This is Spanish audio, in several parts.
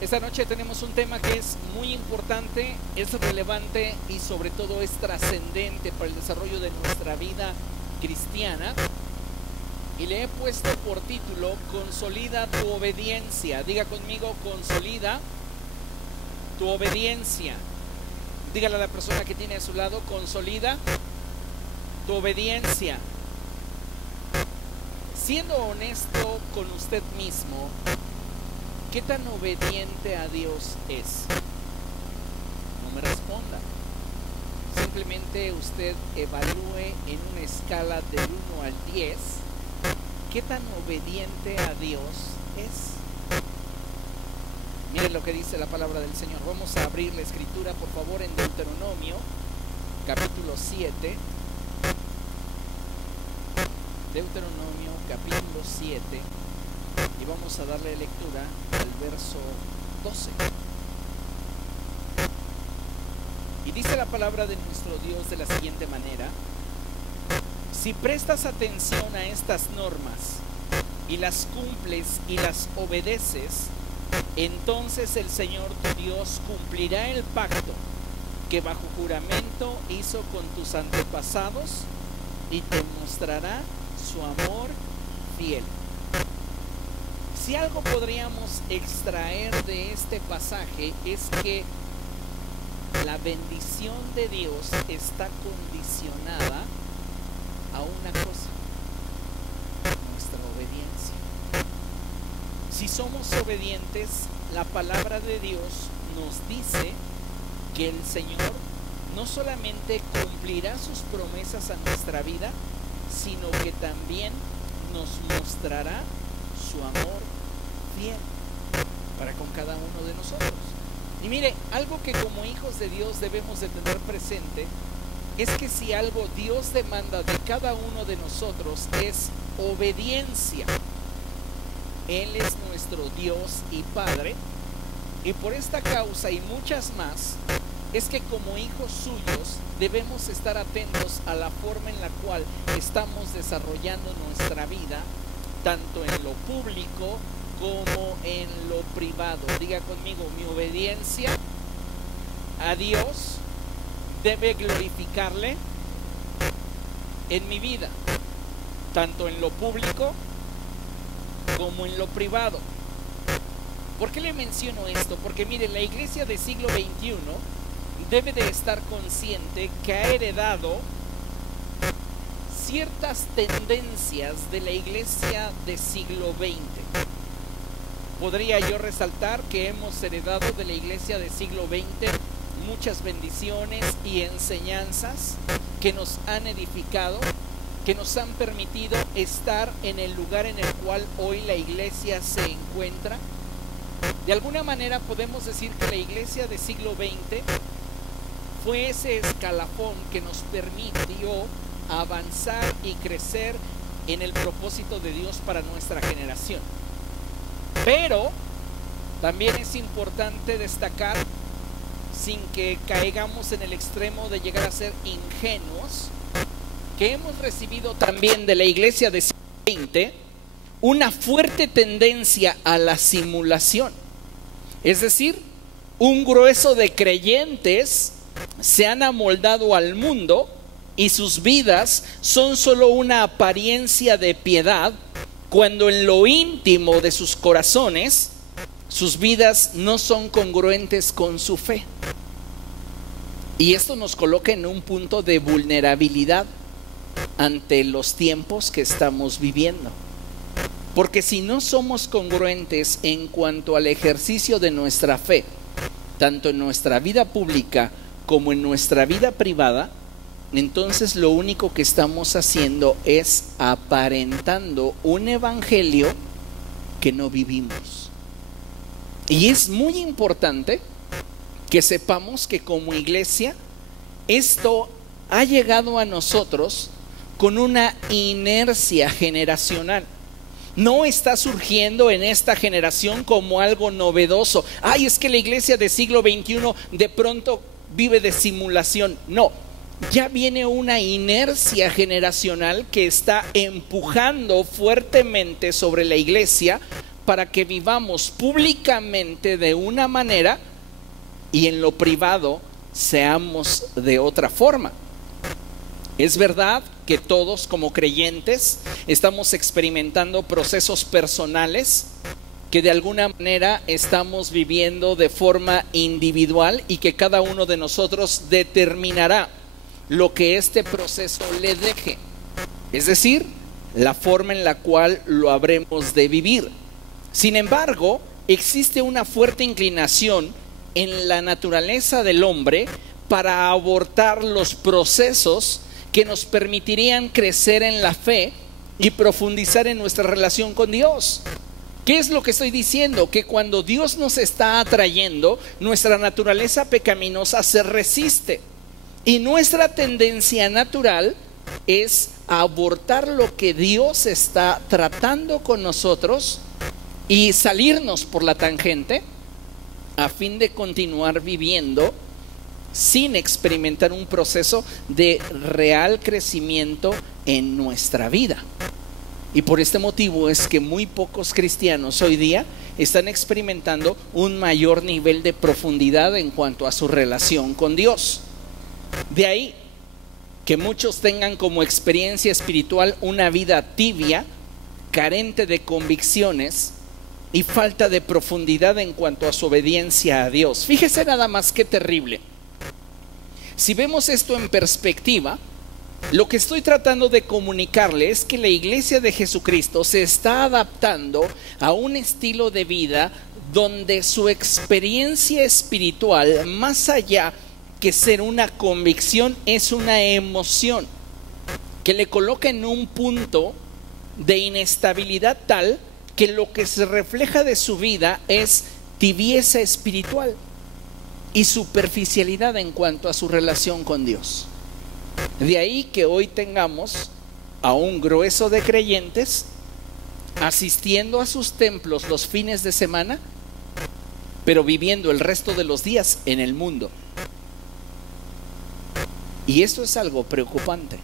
Esta noche tenemos un tema que es muy importante, es relevante y sobre todo es trascendente para el desarrollo de nuestra vida cristiana. Y le he puesto por título: Consolida tu obediencia. Diga conmigo: consolida tu obediencia. Dígale a la persona que tiene a su lado: consolida tu obediencia. Siendo honesto con usted mismo, ¿qué tan obediente a Dios es? No me responda. Simplemente usted evalúe en una escala del 1 al 10 qué tan obediente a Dios es. Miren lo que dice la palabra del Señor. Vamos a abrir la escritura, por favor, en Deuteronomio, capítulo 7. Deuteronomio, capítulo 7. Y vamos a darle lectura al verso 12. Y dice la palabra de nuestro Dios de la siguiente manera: si prestas atención a estas normas y las cumples y las obedeces, entonces el Señor tu Dios cumplirá el pacto que bajo juramento hizo con tus antepasados y te mostrará su amor fiel. Si algo podríamos extraer de este pasaje es que la bendición de Dios está condicionada a una cosa: nuestra obediencia. Si somos obedientes, la palabra de Dios nos dice que el Señor no solamente cumplirá sus promesas a nuestra vida, sino que también nos mostrará su amor fiel para con cada uno de nosotros. Y mire, algo que como hijos de Dios debemos de tener presente es que si algo Dios demanda de cada uno de nosotros es obediencia. Él es nuestro Dios y Padre, y por esta causa y muchas más es que como hijos suyos debemos estar atentos a la forma en la cual estamos desarrollando nuestra vida, tanto en lo público como en lo privado. Diga conmigo: mi obediencia a Dios debe glorificarle en mi vida, tanto en lo público como en lo privado. ¿Por qué le menciono esto? Porque mire, la iglesia del siglo XXI debe de estar consciente que ha heredado ciertas tendencias de la iglesia del siglo XX. Podría yo resaltar que hemos heredado de la iglesia del siglo XX muchas bendiciones y enseñanzas que nos han edificado, que nos han permitido estar en el lugar en el cual hoy la iglesia se encuentra. De alguna manera podemos decir que la iglesia del siglo XX fue ese escalafón que nos permitió avanzar y crecer en el propósito de Dios para nuestra generación. Pero también es importante destacar, sin que caigamos en el extremo de llegar a ser ingenuos, que hemos recibido también de la iglesia del siglo XX una fuerte tendencia a la simulación. Es decir, un grueso de creyentes se han amoldado al mundo y sus vidas son solo una apariencia de piedad, cuando en lo íntimo de sus corazones sus vidas no son congruentes con su fe. Y esto nos coloca en un punto de vulnerabilidad ante los tiempos que estamos viviendo. Porque si no somos congruentes en cuanto al ejercicio de nuestra fe, tanto en nuestra vida pública como en nuestra vida privada, entonces lo único que estamos haciendo es aparentando un evangelio que no vivimos. Y es muy importante que sepamos que como iglesia esto ha llegado a nosotros con una inercia generacional. No está surgiendo en esta generación como algo novedoso. Ay, es que la iglesia del siglo XXI de pronto vive de simulación. No, ya viene una inercia generacional que está empujando fuertemente sobre la iglesia para que vivamos públicamente de una manera y en lo privado seamos de otra forma. Es verdad que todos como creyentes estamos experimentando procesos personales que de alguna manera estamos viviendo de forma individual y que cada uno de nosotros determinará lo que este proceso le deje, es decir, la forma en la cual lo habremos de vivir. Sin embargo, existe una fuerte inclinación en la naturaleza del hombre para abortar los procesos que nos permitirían crecer en la fe y profundizar en nuestra relación con Dios. ¿Qué es lo que estoy diciendo? Que cuando Dios nos está atrayendo, nuestra naturaleza pecaminosa se resiste y nuestra tendencia natural es abortar lo que Dios está tratando con nosotros y salirnos por la tangente a fin de continuar viviendo sin experimentar un proceso de real crecimiento en nuestra vida. Y por este motivo es que muy pocos cristianos hoy día están experimentando un mayor nivel de profundidad en cuanto a su relación con Dios. De ahí que muchos tengan como experiencia espiritual una vida tibia, carente de convicciones y falta de profundidad en cuanto a su obediencia a Dios. Fíjese nada más qué terrible. Si vemos esto en perspectiva, lo que estoy tratando de comunicarle es que la Iglesia de Jesucristo se está adaptando a un estilo de vida donde su experiencia espiritual, más allá que ser una convicción, es una emoción que le coloca en un punto de inestabilidad tal que lo que se refleja de su vida es tibieza espiritual y superficialidad en cuanto a su relación con Dios. De ahí que hoy tengamos a un grueso de creyentes asistiendo a sus templos los fines de semana, pero viviendo el resto de los días en el mundo. Y esto es algo preocupante.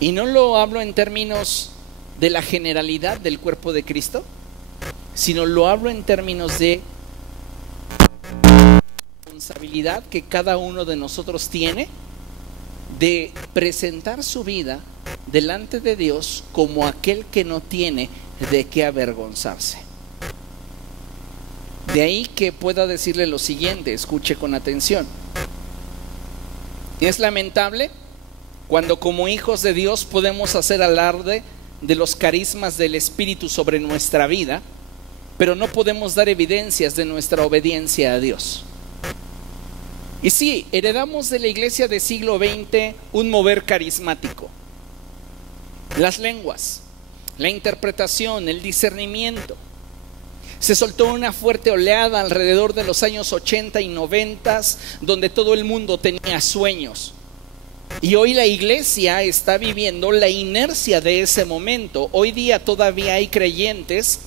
Y no lo hablo en términos de la generalidad del cuerpo de Cristo, sino lo hablo en términos de responsabilidad que cada uno de nosotros tiene de presentar su vida delante de Dios como aquel que no tiene de qué avergonzarse. De ahí que pueda decirle lo siguiente, escuche con atención. Es lamentable cuando como hijos de Dios podemos hacer alarde de los carismas del Espíritu sobre nuestra vida, pero no podemos dar evidencias de nuestra obediencia a Dios. Y sí, heredamos de la iglesia del siglo XX un mover carismático. Las lenguas, la interpretación, el discernimiento. Se soltó una fuerte oleada alrededor de los años 80 y 90, donde todo el mundo tenía sueños. Y hoy la iglesia está viviendo la inercia de ese momento. Hoy día todavía hay creyentes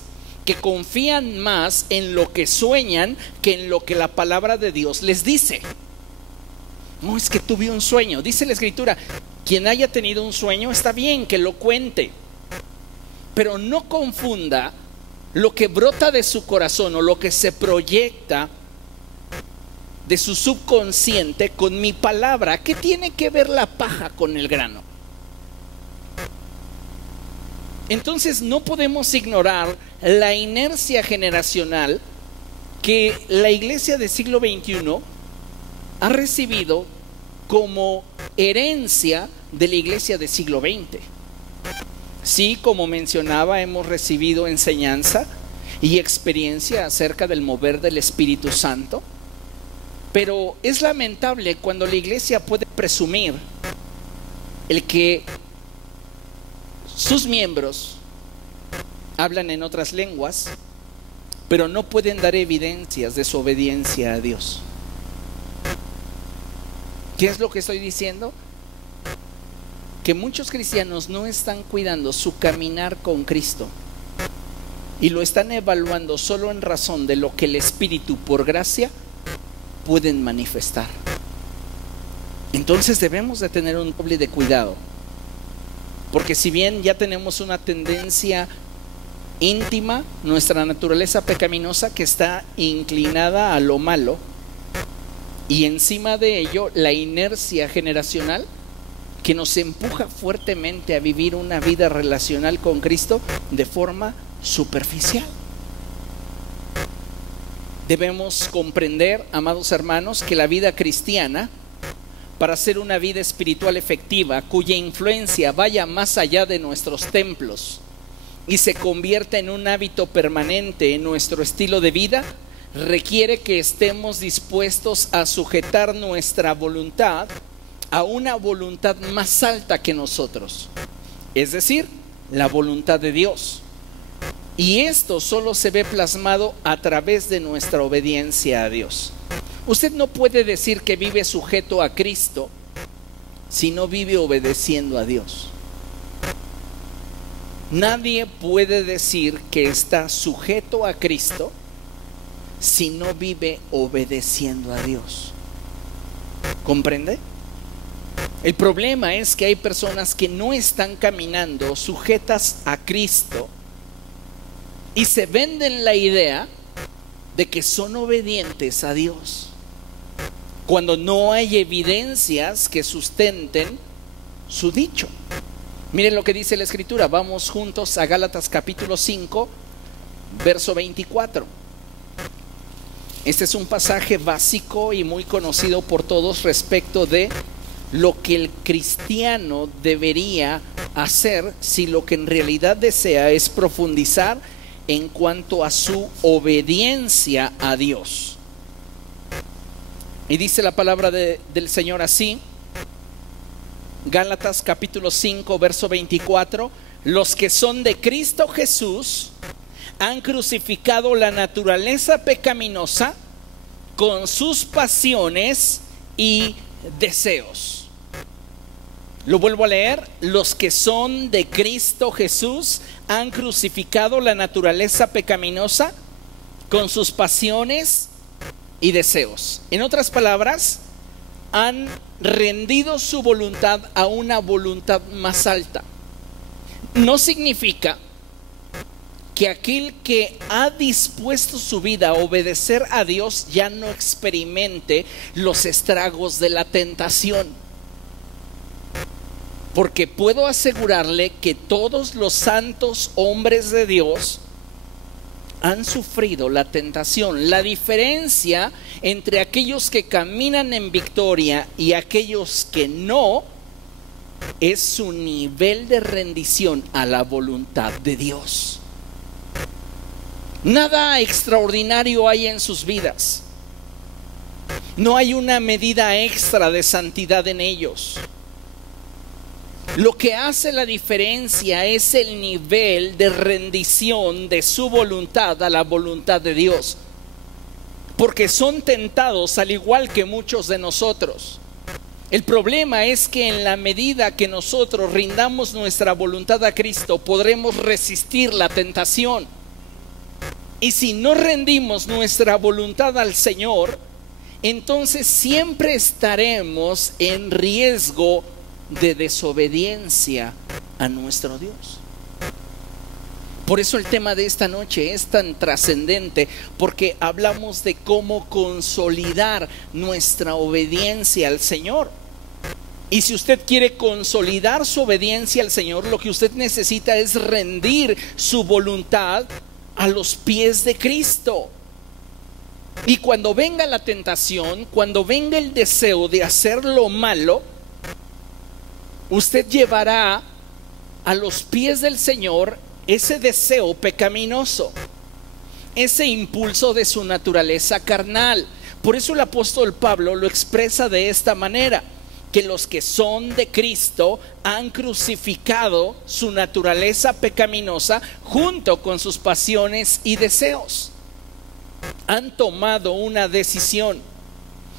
que confían más en lo que sueñan que en lo que la palabra de Dios les dice. No, es que tuve un sueño. Dice la Escritura, quien haya tenido un sueño está bien que lo cuente, pero no confunda lo que brota de su corazón o lo que se proyecta de su subconsciente con mi palabra. ¿Qué tiene que ver la paja con el grano? Entonces no podemos ignorar la inercia generacional que la iglesia del siglo XXI ha recibido como herencia de la iglesia del siglo XX. Sí, como mencionaba, hemos recibido enseñanza y experiencia acerca del mover del Espíritu Santo, pero es lamentable cuando la iglesia puede presumir el que sus miembros hablan en otras lenguas, pero no pueden dar evidencias de su obediencia a Dios. ¿Qué es lo que estoy diciendo? Que muchos cristianos no están cuidando su caminar con Cristo y lo están evaluando solo en razón de lo que el Espíritu por gracia pueden manifestar. Entonces debemos de tener un doble de cuidado, porque si bien ya tenemos una tendencia íntima, nuestra naturaleza pecaminosa que está inclinada a lo malo, y encima de ello la inercia generacional que nos empuja fuertemente a vivir una vida relacional con Cristo de forma superficial. Debemos comprender, amados hermanos, que la vida cristiana, para ser una vida espiritual efectiva, cuya influencia vaya más allá de nuestros templos y se convierta en un hábito permanente en nuestro estilo de vida, requiere que estemos dispuestos a sujetar nuestra voluntad a una voluntad más alta que nosotros, es decir, la voluntad de Dios. Y esto solo se ve plasmado a través de nuestra obediencia a Dios. Usted no puede decir que vive sujeto a Cristo si no vive obedeciendo a Dios. Nadie puede decir que está sujeto a Cristo si no vive obedeciendo a Dios. ¿Comprende? El problema es que hay personas que no están caminando sujetas a Cristo y se venden la idea de que son obedientes a Dios, cuando no hay evidencias que sustenten su dicho. Miren lo que dice la Escritura. Vamos juntos a Gálatas capítulo 5, verso 24. Este es un pasaje básico y muy conocido por todos respecto de lo que el cristiano debería hacer si lo que en realidad desea es profundizar en cuanto a su obediencia a Dios. Y dice la palabra del Señor así, Gálatas capítulo 5, verso 24: los que son de Cristo Jesús han crucificado la naturaleza pecaminosa con sus pasiones y deseos. Lo vuelvo a leer. Los que son de Cristo Jesús han crucificado la naturaleza pecaminosa con sus pasiones y deseos. En otras palabras, han rendido su voluntad a una voluntad más alta. No significa que aquel que ha dispuesto su vida a obedecer a Dios ya no experimente los estragos de la tentación. Porque puedo asegurarle que todos los santos hombres de Dios han sufrido la tentación. La diferencia entre aquellos que caminan en victoria y aquellos que no es su nivel de rendición a la voluntad de Dios. Nada extraordinario hay en sus vidas. No hay una medida extra de santidad en ellos. Lo que hace la diferencia es el nivel de rendición de su voluntad a la voluntad de Dios. Porque son tentados al igual que muchos de nosotros. El problema es que en la medida que nosotros rindamos nuestra voluntad a Cristo, podremos resistir la tentación. Y si no rendimos nuestra voluntad al Señor, entonces siempre estaremos en riesgo de desobediencia a nuestro Dios. Por eso el tema de esta noche es tan trascendente, porque hablamos de cómo consolidar nuestra obediencia al Señor. Y si usted quiere consolidar su obediencia al Señor, lo que usted necesita es rendir su voluntad a los pies de Cristo. Y cuando venga la tentación, cuando venga el deseo de hacer lo malo, usted llevará a los pies del Señor ese deseo pecaminoso, ese impulso de su naturaleza carnal. Por eso el apóstol Pablo lo expresa de esta manera: que los que son de Cristo han crucificado su naturaleza pecaminosa junto con sus pasiones y deseos. Han tomado una decisión,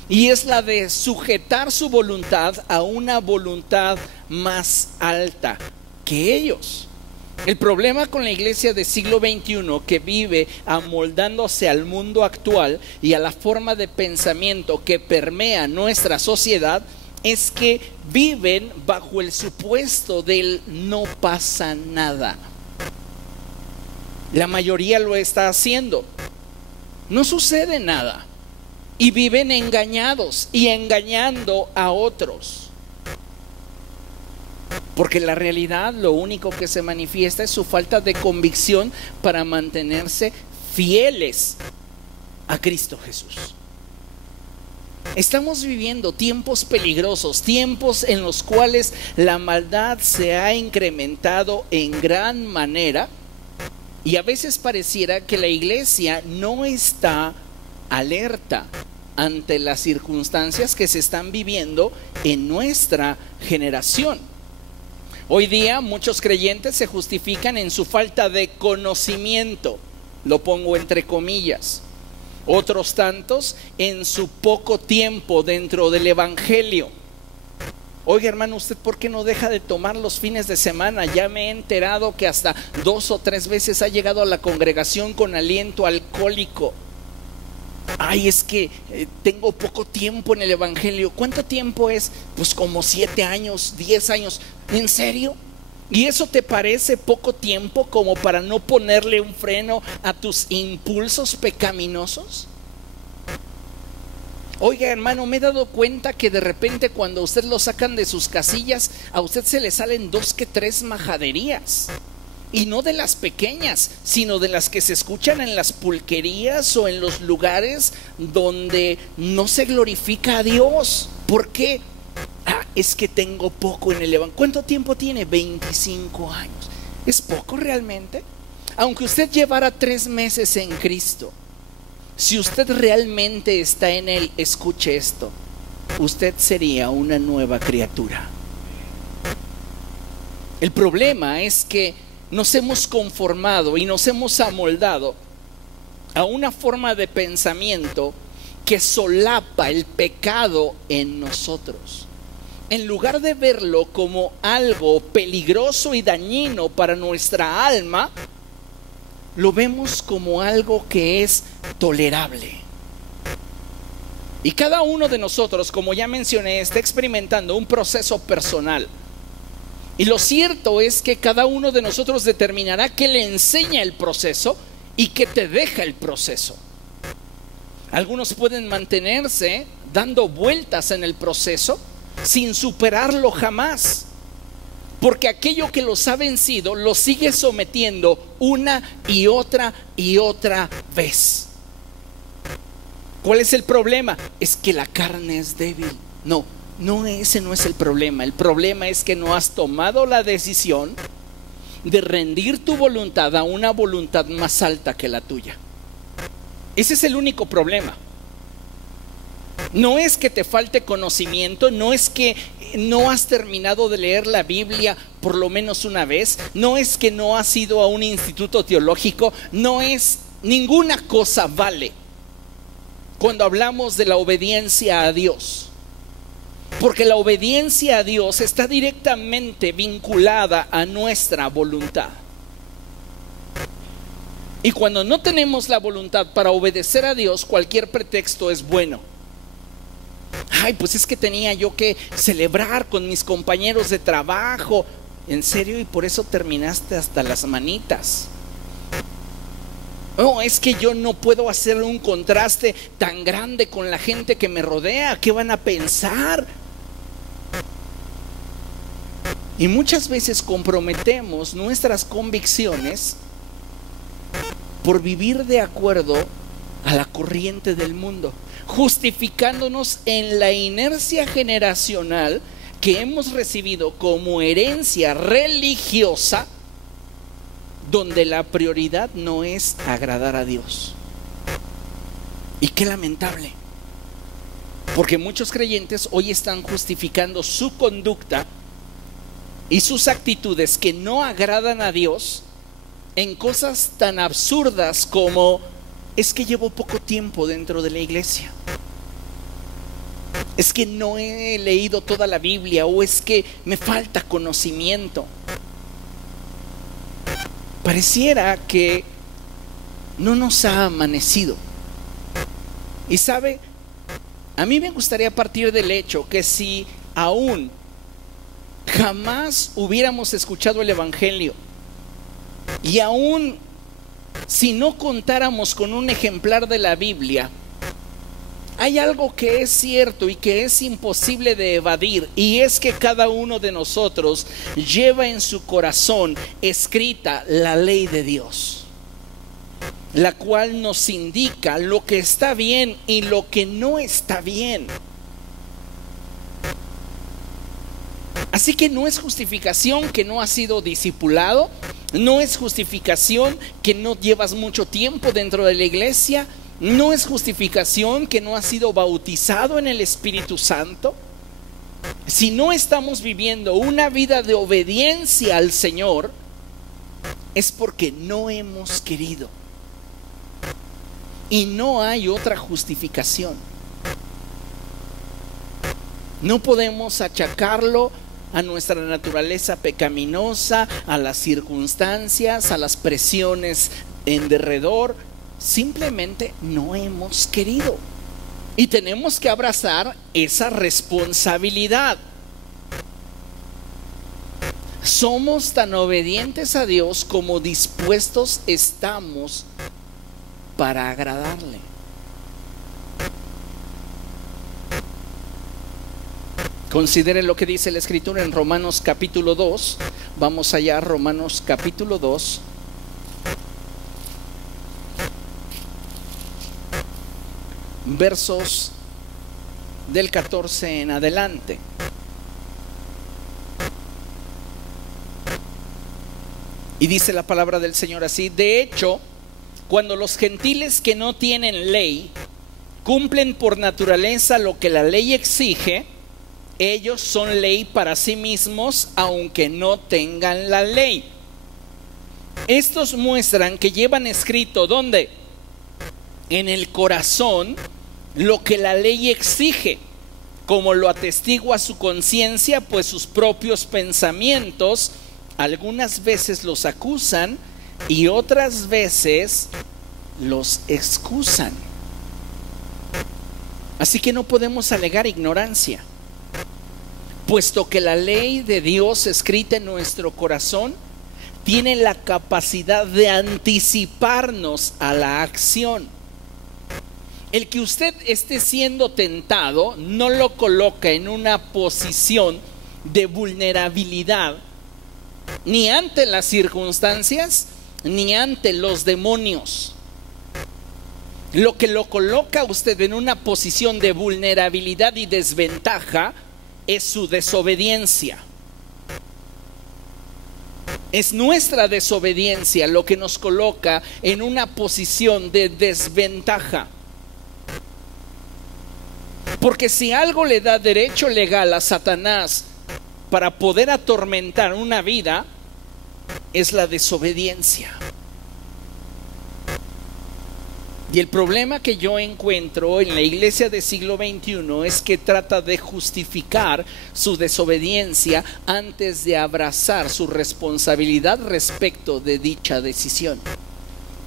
y es la de sujetar su voluntad a una voluntad más alta que ellos. El problema con la iglesia del siglo XXI, que vive amoldándose al mundo actual y a la forma de pensamiento que permea nuestra sociedad, es que viven bajo el supuesto del no pasa nada. La mayoría lo está haciendo. No sucede nada. Y viven engañados y engañando a otros. Porque la realidad, lo único que se manifiesta es su falta de convicción para mantenerse fieles a Cristo Jesús. Estamos viviendo tiempos peligrosos, tiempos en los cuales la maldad se ha incrementado en gran manera, y a veces pareciera que la iglesia no está alerta ante las circunstancias que se están viviendo en nuestra generación. Hoy día muchos creyentes se justifican en su falta de conocimiento, lo pongo entre comillas. Otros tantos en su poco tiempo dentro del evangelio. Oiga, hermano, ¿usted por qué no deja de tomar los fines de semana? Ya me he enterado que hasta 2 o 3 veces ha llegado a la congregación con aliento alcohólico. Ay, es que tengo poco tiempo en el evangelio. ¿Cuánto tiempo es? Pues como 7 años, 10 años. ¿En serio? ¿Y eso te parece poco tiempo como para no ponerle un freno a tus impulsos pecaminosos? Oiga, hermano, me he dado cuenta que de repente cuando usted lo sacan de sus casillas, a usted se le salen 2 que 3 majaderías. Y no de las pequeñas, sino de las que se escuchan en las pulquerías o en los lugares donde no se glorifica a Dios. ¿Por qué? Es que tengo poco en el evangelio. ¿Cuánto tiempo tiene? 25 años. ¿Es poco realmente? Aunque usted llevara 3 meses en Cristo, si usted realmente está en Él, escuche esto, usted sería una nueva criatura. El problema es que nos hemos conformado y nos hemos amoldado a una forma de pensamiento que solapa el pecado en nosotros. En lugar de verlo como algo peligroso y dañino para nuestra alma, lo vemos como algo que es tolerable. Y cada uno de nosotros, como ya mencioné, está experimentando un proceso personal. Y lo cierto es que cada uno de nosotros determinará qué le enseña el proceso y qué te deja el proceso. Algunos pueden mantenerse dando vueltas en el proceso sin superarlo jamás, porque aquello que los ha vencido los sigue sometiendo una y otra vez. ¿Cuál es el problema? Es que la carne es débil. No, ese no es el problema. El problema es que no has tomado la decisión de rendir tu voluntad a una voluntad más alta que la tuya. Ese es el único problema. No es que te falte conocimiento, no es que no has terminado de leer la Biblia por lo menos una vez, no es que no has ido a un instituto teológico, no es, ninguna cosa vale cuando hablamos de la obediencia a Dios. Porque la obediencia a Dios está directamente vinculada a nuestra voluntad. Y cuando no tenemos la voluntad para obedecer a Dios, cualquier pretexto es bueno. Ay, pues es que tenía yo que celebrar con mis compañeros de trabajo. ¿En serio? Y por eso terminaste hasta las manitas. No, es que yo no puedo hacer un contraste tan grande con la gente que me rodea. ¿Qué van a pensar? Y muchas veces comprometemos nuestras convicciones por vivir de acuerdo a la corriente del mundo, justificándonos en la inercia generacional que hemos recibido como herencia religiosa, donde la prioridad no es agradar a Dios. Y qué lamentable, porque muchos creyentes hoy están justificando su conducta y sus actitudes que no agradan a Dios en cosas tan absurdas como: es que llevo poco tiempo dentro de la iglesia, es que no he leído toda la Biblia, o es que me falta conocimiento. Pareciera que no nos ha amanecido. Y sabe, a mí me gustaría partir del hecho que si aún jamás hubiéramos escuchado el evangelio y aún si no contáramos con un ejemplar de la Biblia, hay algo que es cierto y que es imposible de evadir, y es que cada uno de nosotros lleva en su corazón escrita la ley de Dios, la cual nos indica lo que está bien y lo que no está bien. Así que no es justificación que no has sido discipulado, no es justificación que no llevas mucho tiempo dentro de la iglesia, no es justificación que no has sido bautizado en el Espíritu Santo. Si no estamos viviendo una vida de obediencia al Señor, es porque no hemos querido. Y no hay otra justificación. No podemos achacarlo a nuestra naturaleza pecaminosa, a las circunstancias, a las presiones en derredor. Simplemente no hemos querido. Y tenemos que abrazar esa responsabilidad. Somos tan obedientes a Dios como dispuestos estamos para agradarle. Considere lo que dice la Escritura en Romanos capítulo 2. Vamos allá, Romanos capítulo 2. Versos del 14 en adelante. Y dice la palabra del Señor así: de hecho, cuando los gentiles que no tienen ley cumplen por naturaleza lo que la ley exige, ellos son ley para sí mismos, aunque no tengan la ley. Estos muestran que llevan escrito, ¿dónde? En el corazón, lo que la ley exige, como lo atestigua su conciencia, pues sus propios pensamientos algunas veces los acusan y otras veces los excusan. Así que no podemos alegar ignorancia, puesto que la ley de Dios escrita en nuestro corazón tiene la capacidad de anticiparnos a la acción. El que usted esté siendo tentado no lo coloca en una posición de vulnerabilidad, ni ante las circunstancias, ni ante los demonios. Lo que lo coloca a usted en una posición de vulnerabilidad y desventaja es su desobediencia. Es nuestra desobediencia lo que nos coloca en una posición de desventaja. Porque si algo le da derecho legal a Satanás para poder atormentar una vida, es la desobediencia. Y el problema que yo encuentro en la iglesia del siglo XXI es que trata de justificar su desobediencia antes de abrazar su responsabilidad respecto de dicha decisión.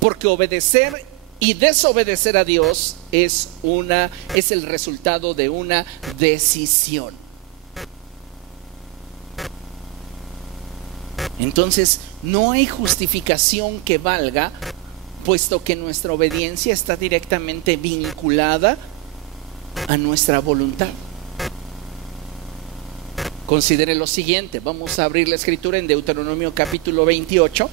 Porque obedecer y desobedecer a Dios es el resultado de una decisión. Entonces, no hay justificación que valga, puesto que nuestra obediencia está directamente vinculada a nuestra voluntad. Considere lo siguiente. Vamos a abrir la escritura en Deuteronomio capítulo 28.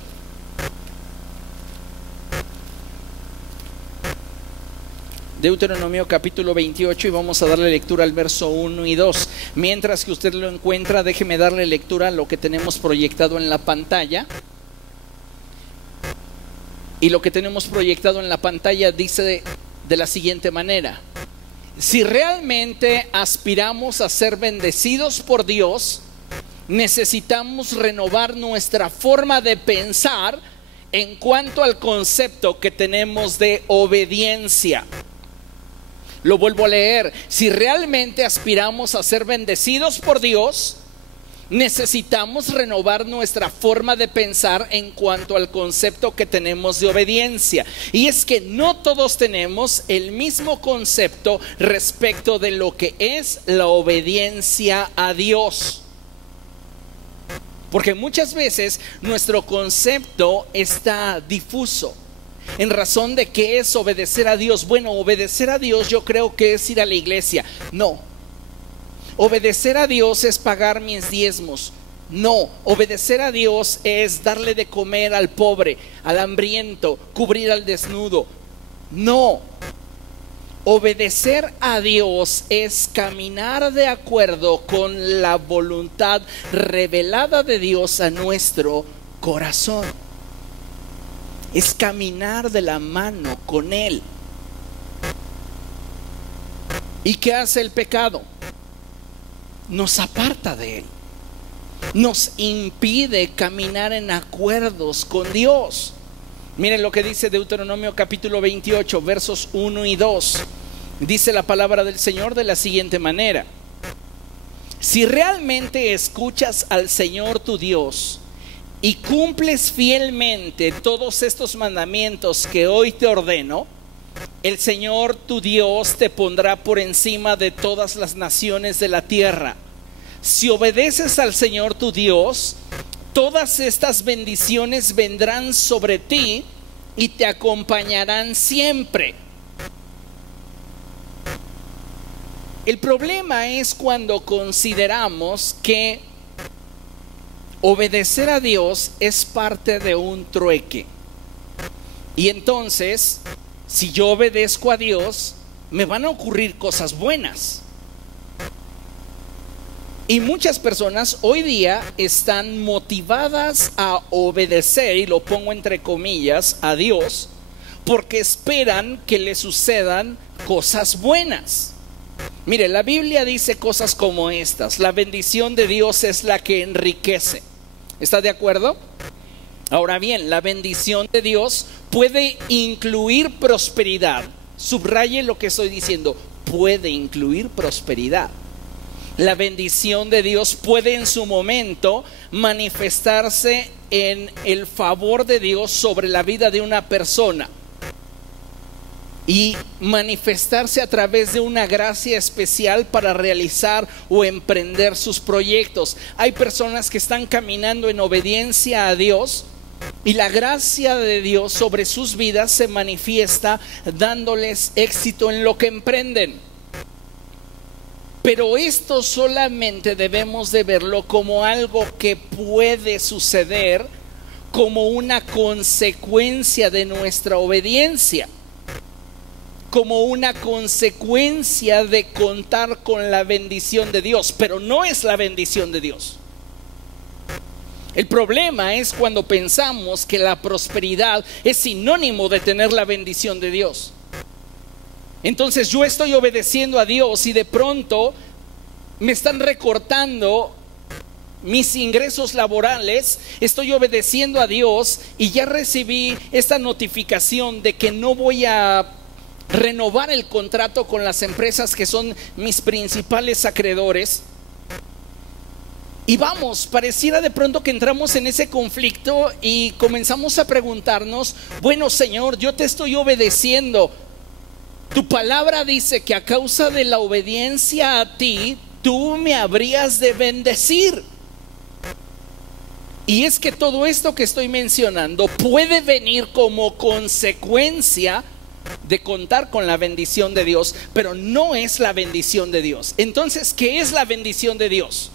Deuteronomio capítulo 28, y vamos a darle lectura al verso 1 y 2. Mientras que usted lo encuentra, déjeme darle lectura a lo que tenemos proyectado en la pantalla. Y lo que tenemos proyectado en la pantalla dice de la siguiente manera: si realmente aspiramos a ser bendecidos por Dios, necesitamos renovar nuestra forma de pensar en cuanto al concepto que tenemos de obediencia. Lo vuelvo a leer: si realmente aspiramos a ser bendecidos por Dios, necesitamos renovar nuestra forma de pensar en cuanto al concepto que tenemos de obediencia. Y es que no todos tenemos el mismo concepto respecto de lo que es la obediencia a Dios. Porque muchas veces nuestro concepto está difuso. En razón de qué es obedecer a Dios. Bueno, obedecer a Dios yo creo que es ir a la iglesia. No. Obedecer a Dios es pagar mis diezmos. No, obedecer a Dios es darle de comer al pobre, al hambriento, cubrir al desnudo. No, obedecer a Dios es caminar de acuerdo con la voluntad revelada de Dios a nuestro corazón. Es caminar de la mano con Él. ¿Y qué hace el pecado? Nos aparta de Él. Nos impide caminar en acuerdos con Dios. Miren lo que dice Deuteronomio capítulo 28, versos 1 y 2. Dice la palabra del Señor de la siguiente manera: si realmente escuchas al Señor tu Dios y cumples fielmente todos estos mandamientos que hoy te ordeno, el Señor tu Dios te pondrá por encima de todas las naciones de la tierra. Si obedeces al Señor tu Dios, todas estas bendiciones vendrán sobre ti y te acompañarán siempre. El problema es cuando consideramos que obedecer a Dios es parte de un trueque. Y entonces, si yo obedezco a Dios, me van a ocurrir cosas buenas. Y muchas personas hoy día están motivadas a obedecer, y lo pongo entre comillas, a Dios, porque esperan que le sucedan cosas buenas. Mire, la Biblia dice cosas como estas: la bendición de Dios es la que enriquece. ¿Está de acuerdo? Ahora bien, la bendición de Dios puede incluir prosperidad. Subraye lo que estoy diciendo: puede incluir prosperidad. La bendición de Dios puede en su momento manifestarse en el favor de Dios sobre la vida de una persona y manifestarse a través de una gracia especial para realizar o emprender sus proyectos. Hay personas que están caminando en obediencia a Dios y la gracia de Dios sobre sus vidas se manifiesta dándoles éxito en lo que emprenden. Pero esto solamente debemos de verlo como algo que puede suceder como una consecuencia de nuestra obediencia, como una consecuencia de contar con la bendición de Dios, pero no es la bendición de Dios. El problema es cuando pensamos que la prosperidad es sinónimo de tener la bendición de Dios. Entonces yo estoy obedeciendo a Dios y de pronto me están recortando mis ingresos laborales. Estoy obedeciendo a Dios y ya recibí esta notificación de que no voy a renovar el contrato con las empresas que son mis principales acreedores. Y vamos, pareciera de pronto que entramos en ese conflicto y comenzamos a preguntarnos: bueno, Señor, yo te estoy obedeciendo. Tu palabra dice que a causa de la obediencia a ti, tú me habrías de bendecir. Y es que todo esto que estoy mencionando puede venir como consecuencia de contar con la bendición de Dios, pero no es la bendición de Dios. Entonces, ¿qué es la bendición de Dios?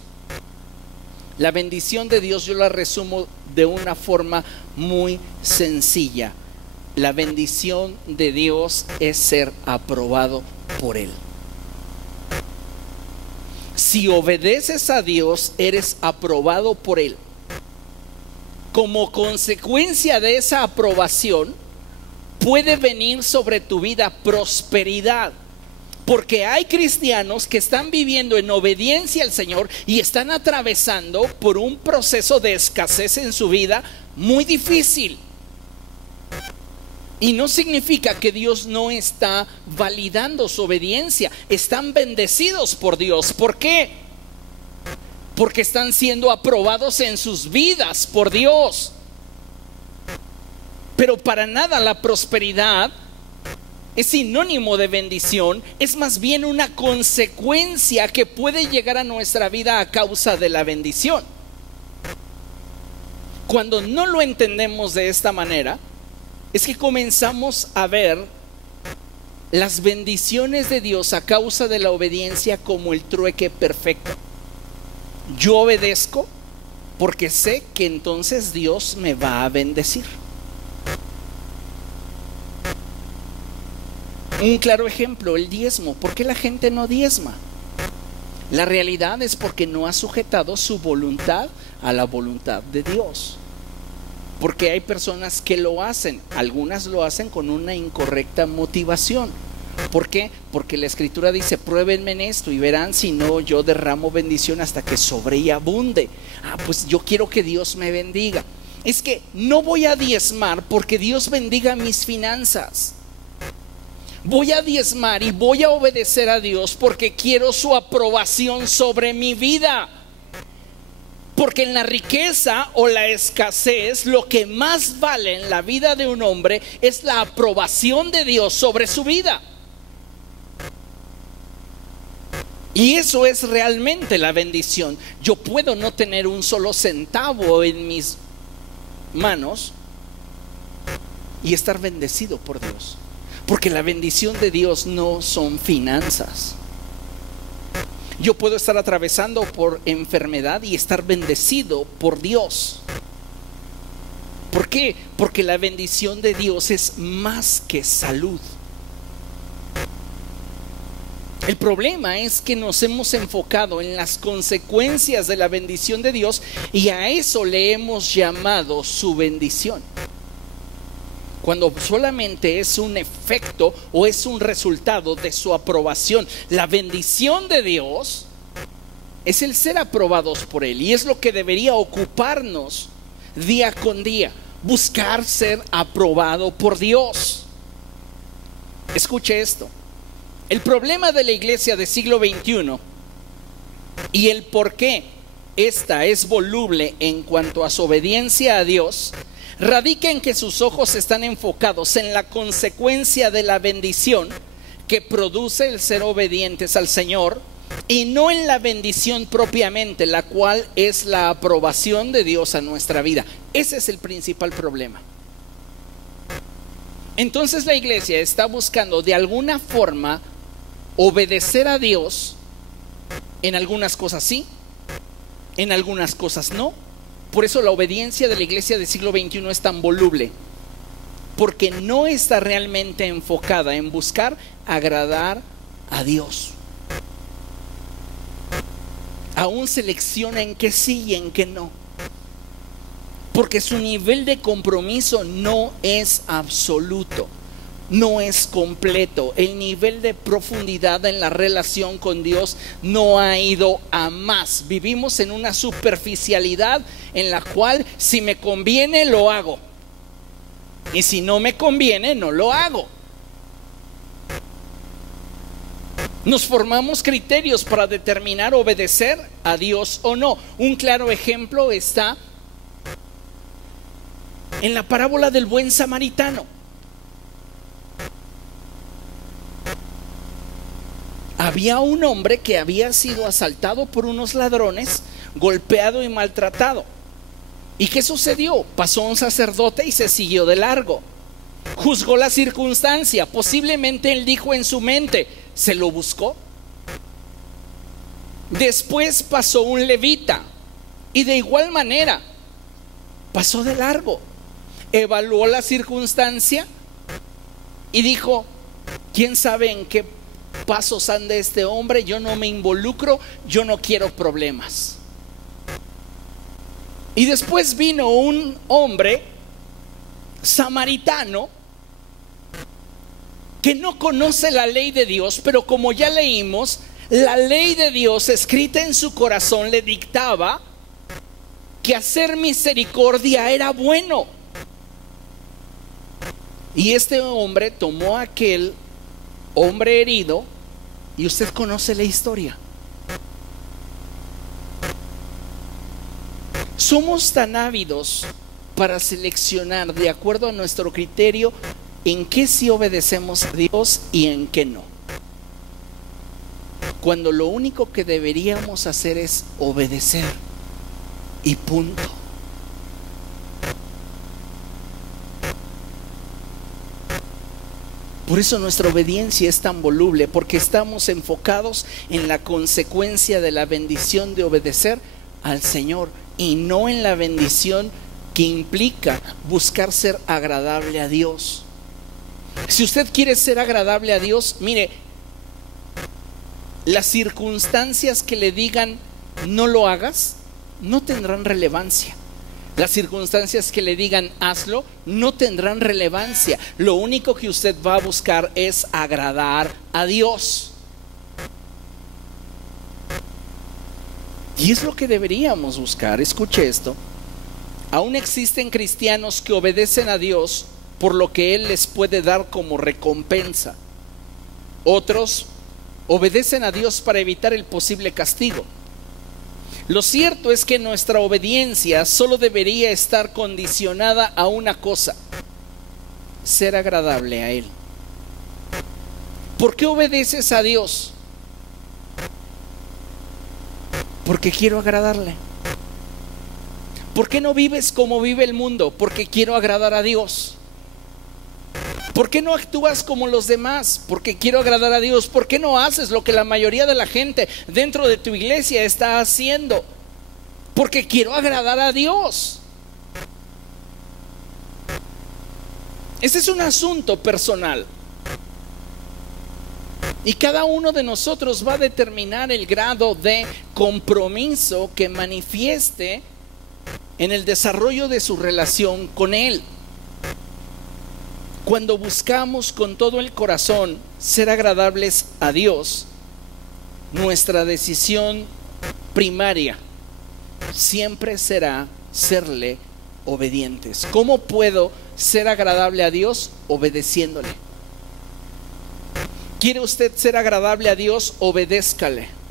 La bendición de Dios yo la resumo de una forma muy sencilla. La bendición de Dios es ser aprobado por Él. Si obedeces a Dios, eres aprobado por Él. Como consecuencia de esa aprobación, puede venir sobre tu vida prosperidad. Porque hay cristianos que están viviendo en obediencia al Señor y están atravesando por un proceso de escasez en su vida muy difícil. Y no significa que Dios no está validando su obediencia. Están bendecidos por Dios. ¿Por qué? Porque están siendo aprobados en sus vidas por Dios. Pero para nada la prosperidad es sinónimo de bendición. Es más bien una consecuencia que puede llegar a nuestra vida a causa de la bendición. Cuando no lo entendemos de esta manera, es que comenzamos a ver las bendiciones de Dios a causa de la obediencia como el trueque perfecto. Yo obedezco porque sé que entonces Dios me va a bendecir. Un claro ejemplo, el diezmo. ¿Por qué la gente no diezma? La realidad es porque no ha sujetado su voluntad a la voluntad de Dios. Porque hay personas que lo hacen, algunas lo hacen con una incorrecta motivación. ¿Por qué? Porque la Escritura dice: pruébenme en esto y verán si no yo derramo bendición hasta que sobre y abunde. Pues yo quiero que Dios me bendiga. Es que no voy a diezmar porque Dios bendiga mis finanzas. Voy a diezmar y voy a obedecer a Dios porque quiero su aprobación sobre mi vida. Porque en la riqueza o la escasez, lo que más vale en la vida de un hombre es la aprobación de Dios sobre su vida. Y eso es realmente la bendición. Yo puedo no tener un solo centavo en mis manos y estar bendecido por Dios. Porque la bendición de Dios no son finanzas. Yo puedo estar atravesando por enfermedad y estar bendecido por Dios. ¿Por qué? Porque la bendición de Dios es más que salud. El problema es que nos hemos enfocado en las consecuencias de la bendición de Dios y a eso le hemos llamado su bendición, cuando solamente es un efecto o es un resultado de su aprobación. La bendición de Dios es el ser aprobados por Él, y es lo que debería ocuparnos día con día, buscar ser aprobado por Dios. Escuche esto: el problema de la iglesia del siglo XXI y el por qué esta es voluble en cuanto a su obediencia a Dios radica en que sus ojos están enfocados en la consecuencia de la bendición que produce el ser obedientes al Señor, y no en la bendición propiamente, la cual es la aprobación de Dios a nuestra vida. Ese es el principal problema. Entonces la iglesia está buscando de alguna forma obedecer a Dios. En algunas cosas sí, en algunas cosas no. Por eso la obediencia de la iglesia del siglo XXI es tan voluble, porque no está realmente enfocada en buscar agradar a Dios. Aún selecciona en qué sí y en qué no, porque su nivel de compromiso no es absoluto, no es completo. El nivel de profundidad en la relación con Dios no ha ido a más. Vivimos en una superficialidad en la cual si me conviene lo hago, y si no me conviene no lo hago. Nos formamos criterios para determinar obedecer a Dios o no. Un claro ejemplo está en la parábola del buen samaritano. Había un hombre que había sido asaltado por unos ladrones, golpeado y maltratado. ¿Y qué sucedió? Pasó un sacerdote y se siguió de largo. Juzgó la circunstancia. Posiblemente él dijo en su mente: ¿se lo buscó? Después pasó un levita y de igual manera pasó de largo. Evaluó la circunstancia y dijo: ¿quién sabe en qué pasos anda este hombre? Yo no me involucro, yo no quiero problemas. Y después vino un hombre samaritano que no conoce la ley de Dios, pero como ya leímos, la ley de Dios escrita en su corazón le dictaba que hacer misericordia era bueno. Y este hombre tomó a aquel hombre herido, y usted conoce la historia. Somos tan ávidos para seleccionar de acuerdo a nuestro criterio en qué sí obedecemos a Dios y en qué no, cuando lo único que deberíamos hacer es obedecer y punto. Por eso nuestra obediencia es tan voluble, porque estamos enfocados en la consecuencia de la bendición de obedecer al Señor y no en la bendición que implica buscar ser agradable a Dios. Si usted quiere ser agradable a Dios, mire, las circunstancias que le digan no lo hagas no tendrán relevancia. Las circunstancias que le digan hazlo no tendrán relevancia. Lo único que usted va a buscar es agradar a Dios. Y es lo que deberíamos buscar. Escuche esto. Aún existen cristianos que obedecen a Dios por lo que Él les puede dar como recompensa. Otros obedecen a Dios para evitar el posible castigo. Lo cierto es que nuestra obediencia solo debería estar condicionada a una cosa: ser agradable a Él. ¿Por qué obedeces a Dios? Porque quiero agradarle. ¿Por qué no vives como vive el mundo? Porque quiero agradar a Dios. ¿Por qué no actúas como los demás? Porque quiero agradar a Dios. ¿Por qué no haces lo que la mayoría de la gente dentro de tu iglesia está haciendo? Porque quiero agradar a Dios. Ese es un asunto personal. Y cada uno de nosotros va a determinar el grado de compromiso que manifieste en el desarrollo de su relación con Él. Cuando buscamos con todo el corazón ser agradables a Dios, nuestra decisión primaria siempre será serle obedientes. ¿Cómo puedo ser agradable a Dios? Obedeciéndole. ¿Quiere usted ser agradable a Dios? Obedézcale.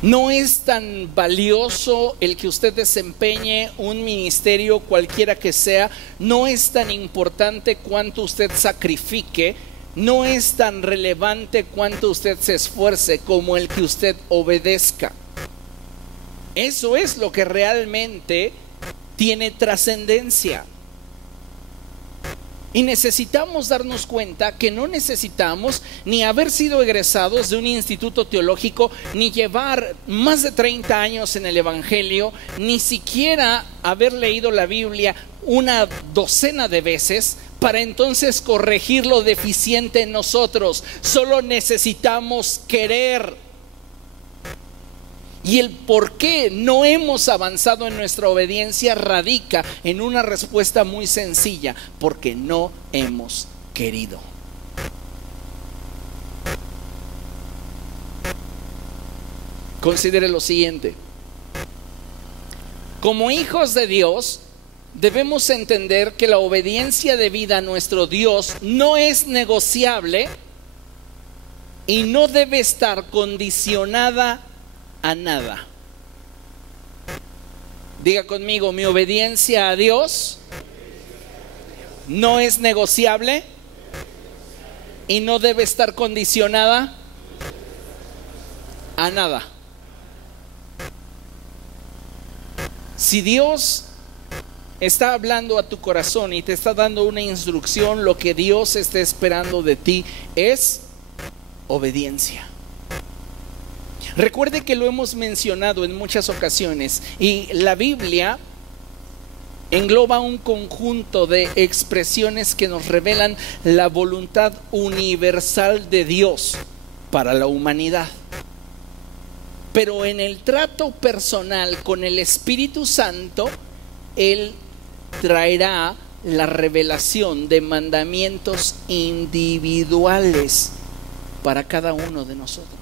No es tan valioso el que usted desempeñe un ministerio cualquiera que sea. No es tan importante cuánto usted sacrifique. No es tan relevante cuánto usted se esfuerce como el que usted obedezca. Eso es lo que realmente tiene trascendencia. Y necesitamos darnos cuenta que no necesitamos ni haber sido egresados de un instituto teológico, ni llevar más de 30 años en el Evangelio, ni siquiera haber leído la Biblia una docena de veces para entonces corregir lo deficiente en nosotros. Solo necesitamos querer. Y el por qué no hemos avanzado en nuestra obediencia radica en una respuesta muy sencilla: porque no hemos querido. Considere lo siguiente: como hijos de Dios, debemos entender que la obediencia debida a nuestro Dios no es negociable y no debe estar condicionada a nada. Diga conmigo: mi obediencia a Dios no es negociable y no debe estar condicionada a nada. Si Dios está hablando a tu corazón y te está dando una instrucción, lo que Dios está esperando de ti es obediencia. Recuerde que lo hemos mencionado en muchas ocasiones, y la Biblia engloba un conjunto de expresiones que nos revelan la voluntad universal de Dios para la humanidad. Pero en el trato personal con el Espíritu Santo, Él traerá la revelación de mandamientos individuales para cada uno de nosotros.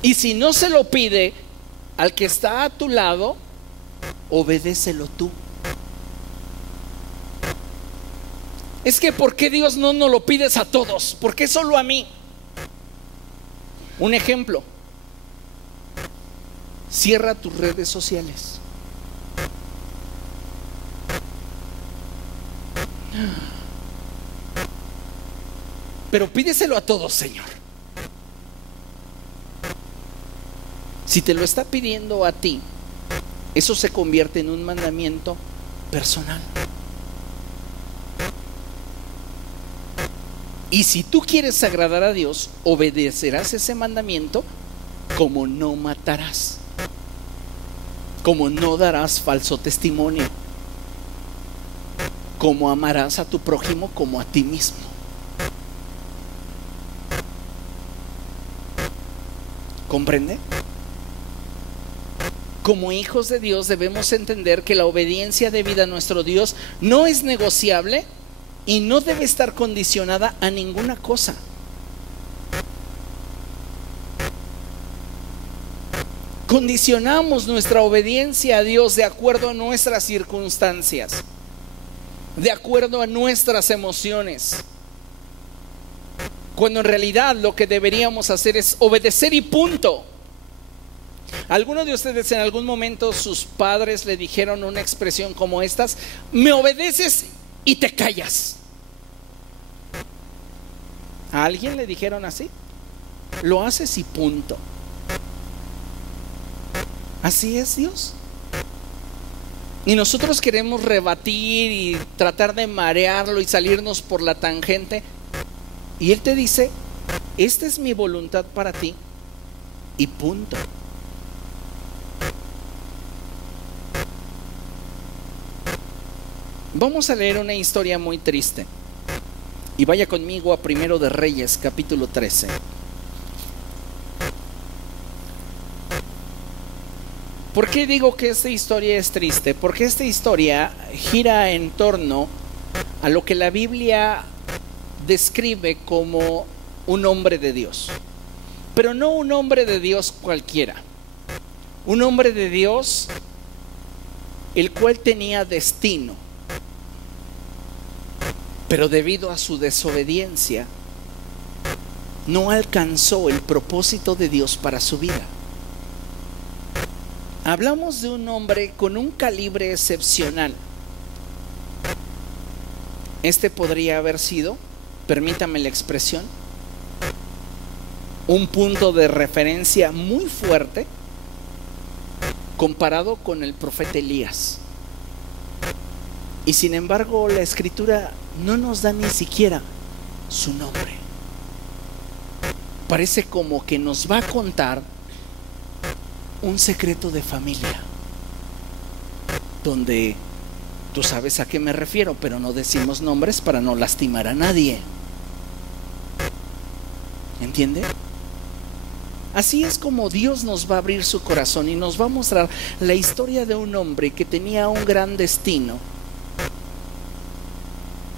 Y si no se lo pide al que está a tu lado, obedécelo tú. Es que ¿por qué Dios no nos lo pides a todos? ¿Por qué solo a mí? Un ejemplo: cierra tus redes sociales. Pero pídeselo a todos, Señor. Si te lo está pidiendo a ti, eso se convierte en un mandamiento personal. Y si tú quieres agradar a Dios, obedecerás ese mandamiento, como no matarás, como no darás falso testimonio, como amarás a tu prójimo como a ti mismo. ¿Comprende? Como hijos de Dios debemos entender que la obediencia debida a nuestro Dios no es negociable y no debe estar condicionada a ninguna cosa. Condicionamos nuestra obediencia a Dios de acuerdo a nuestras circunstancias, de acuerdo a nuestras emociones, cuando en realidad lo que deberíamos hacer es obedecer y punto. ¿Alguno de ustedes en algún momento sus padres le dijeron una expresión como estas? Me obedeces y te callas. ¿A alguien le dijeron así? Lo haces y punto. Así es Dios. Y nosotros queremos rebatir y tratar de marearlo y salirnos por la tangente. Y Él te dice, esta es mi voluntad para ti y punto. Vamos a leer una historia muy triste. Y vaya conmigo a Primero de Reyes, capítulo 13. ¿Por qué digo que esta historia es triste? Porque esta historia gira en torno a lo que la Biblia describe como un hombre de Dios. Pero no un hombre de Dios cualquiera. Un hombre de Dios el cual tenía destino, pero debido a su desobediencia no alcanzó el propósito de Dios para su vida. Hablamos de un hombre con un calibre excepcional. Este podría haber sido, permítame la expresión, un punto de referencia muy fuerte comparado con el profeta Elías. Y sin embargo, la Escritura no nos da ni siquiera su nombre. Parece como que nos va a contar un secreto de familia, donde tú sabes a qué me refiero, pero no decimos nombres para no lastimar a nadie. ¿Entiende? Así es como Dios nos va a abrir su corazón y nos va a mostrar la historia de un hombre que tenía un gran destino,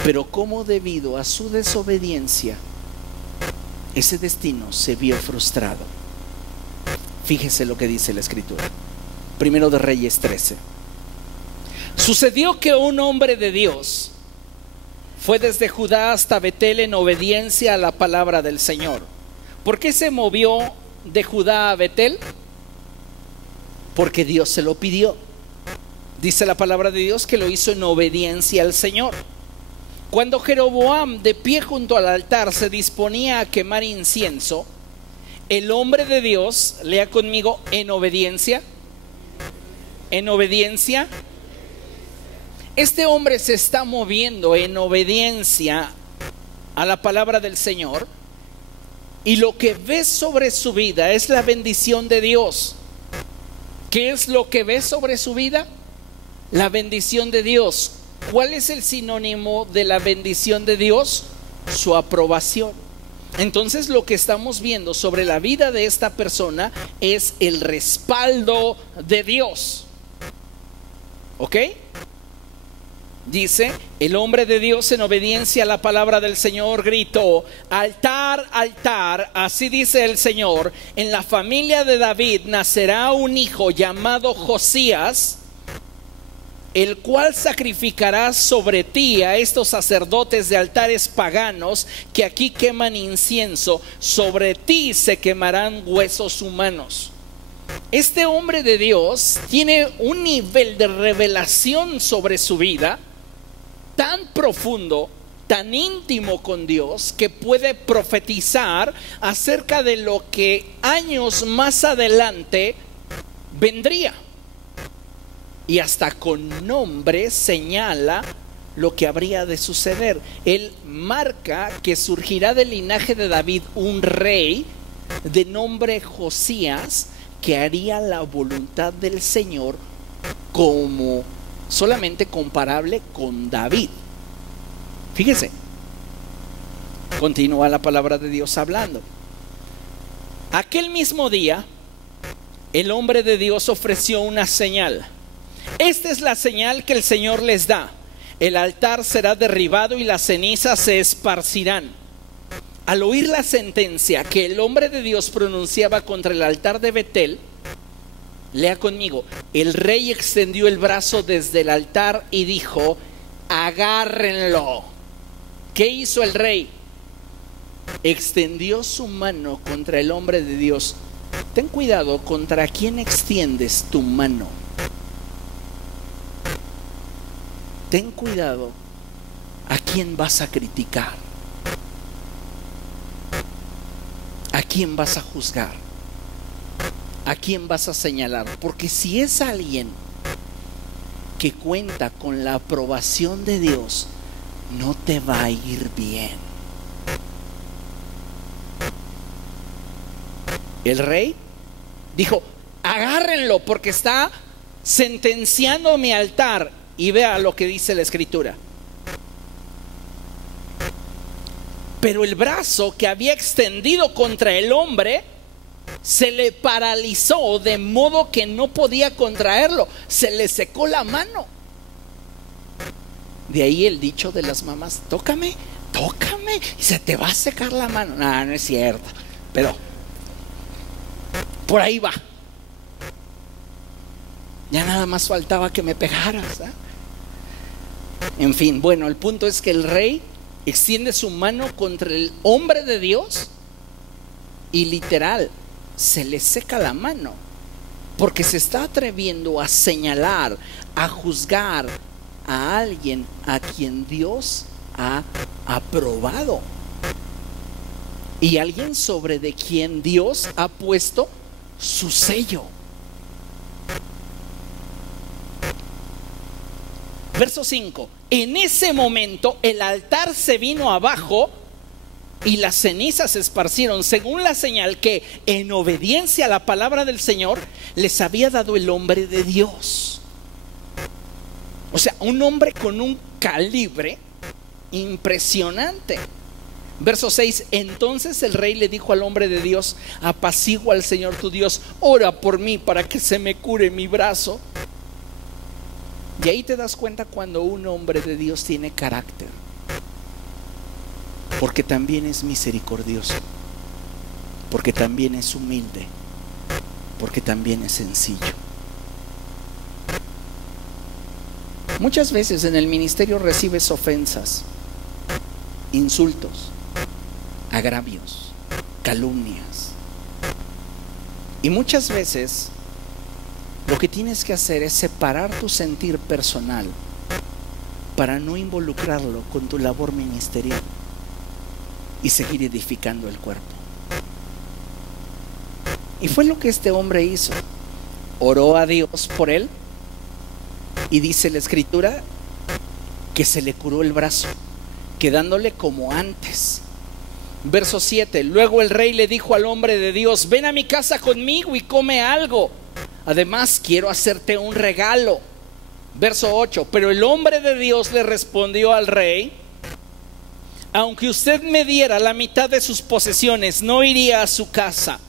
pero como debido a su desobediencia ese destino se vio frustrado. Fíjese lo que dice la Escritura. Primero de Reyes 13. Sucedió que un hombre de Dios fue desde Judá hasta Betel en obediencia a la palabra del Señor. ¿Por qué se movió de Judá a Betel? Porque Dios se lo pidió. Dice la palabra de Dios que lo hizo en obediencia al Señor. Cuando Jeroboam, de pie junto al altar, se disponía a quemar incienso, el hombre de Dios, lea conmigo, en obediencia. En obediencia. Este hombre se está moviendo en obediencia a la palabra del Señor, y lo que ve sobre su vida es la bendición de Dios. ¿Qué es lo que ve sobre su vida? La bendición de Dios. ¿Cuál es el sinónimo de la bendición de Dios? Su aprobación. Entonces lo que estamos viendo sobre la vida de esta persona es el respaldo de Dios. ¿Ok? Dice, el hombre de Dios en obediencia a la palabra del Señor gritó: altar, altar, así dice el Señor, en la familia de David nacerá un hijo llamado Josías, el cual sacrificará sobre ti a estos sacerdotes de altares paganos que aquí queman incienso, sobre ti se quemarán huesos humanos. Este hombre de Dios tiene un nivel de revelación sobre su vida tan profundo, tan íntimo con Dios, que puede profetizar acerca de lo que años más adelante vendría. Y hasta con nombre señala lo que habría de suceder. Él marca que surgirá del linaje de David un rey de nombre Josías, que haría la voluntad del Señor como solamente comparable con David. Fíjese, continúa la palabra de Dios hablando. Aquel mismo día, el hombre de Dios ofreció una señal. Esta es la señal que el Señor les da: el altar será derribado y las cenizas se esparcirán. Al oír la sentencia que el hombre de Dios pronunciaba contra el altar de Betel, lea conmigo, el rey extendió el brazo desde el altar y dijo: agárrenlo. ¿Qué hizo el rey? Extendió su mano contra el hombre de Dios. Ten cuidado contra quién extiendes tu mano. Ten cuidado a quién vas a criticar, a quién vas a juzgar, a quién vas a señalar. Porque si es alguien que cuenta con la aprobación de Dios, no te va a ir bien. El rey dijo: agárrenlo porque está sentenciando mi altar. Y vea lo que dice la escritura. Pero el brazo que había extendido contra el hombre se le paralizó, de modo que no podía contraerlo. Se le secó la mano. De ahí el dicho de las mamás: tócame, tócame y se te va a secar la mano. No, no es cierto, pero por ahí va. Ya nada más faltaba que me pegaras, ¿eh? En fin, bueno, el punto es que el rey extiende su mano contra el hombre de Dios y literal se le seca la mano, porque se está atreviendo a señalar, a juzgar a alguien a quien Dios ha aprobado, y alguien sobre de quien Dios ha puesto su sello. Verso 5. En ese momento el altar se vino abajo y las cenizas se esparcieron, según la señal que, en obediencia a la palabra del Señor, les había dado el hombre de Dios. O sea, un hombre con un calibre impresionante. Verso 6. Entonces el rey le dijo al hombre de Dios: apacigua al Señor tu Dios, ora por mí para que se me cure mi brazo. Y ahí te das cuenta cuando un hombre de Dios tiene carácter, porque también es misericordioso, porque también es humilde, porque también es sencillo. Muchas veces en el ministerio recibes ofensas, insultos, agravios, calumnias, y muchas veces lo que tienes que hacer es separar tu sentir personal para no involucrarlo con tu labor ministerial y seguir edificando el cuerpo. Y fue lo que este hombre hizo. Oró a Dios por él y dice la escritura que se le curó el brazo, quedándole como antes. Verso 7. Luego el rey le dijo al hombre de Dios: ven a mi casa conmigo y come algo. Además, quiero hacerte un regalo. Verso 8. Pero el hombre de Dios le respondió al rey: aunque usted me diera la mitad de sus posesiones, no iría a su casa.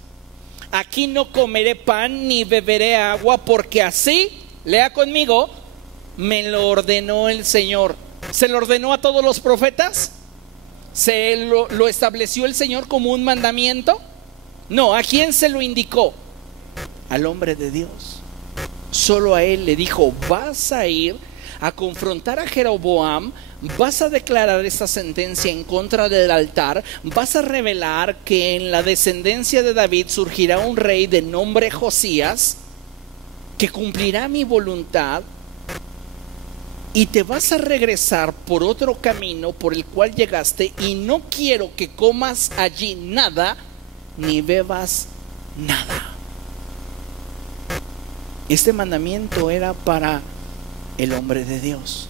Aquí no comeré pan ni beberé agua, porque así, lea conmigo, me lo ordenó el Señor. ¿Se lo ordenó a todos los profetas? ¿Se lo estableció el Señor como un mandamiento? No. ¿A quién se lo indicó? Al hombre de Dios. Solo a él le dijo: vas a ir a confrontar a Jeroboam, vas a declarar esta sentencia en contra del altar, vas a revelar que en la descendencia de David surgirá un rey de nombre Josías, que cumplirá mi voluntad, y te vas a regresar por otro camino por el cual llegaste, y no quiero que comas allí nada ni bebas nada. Este mandamiento era para el hombre de Dios.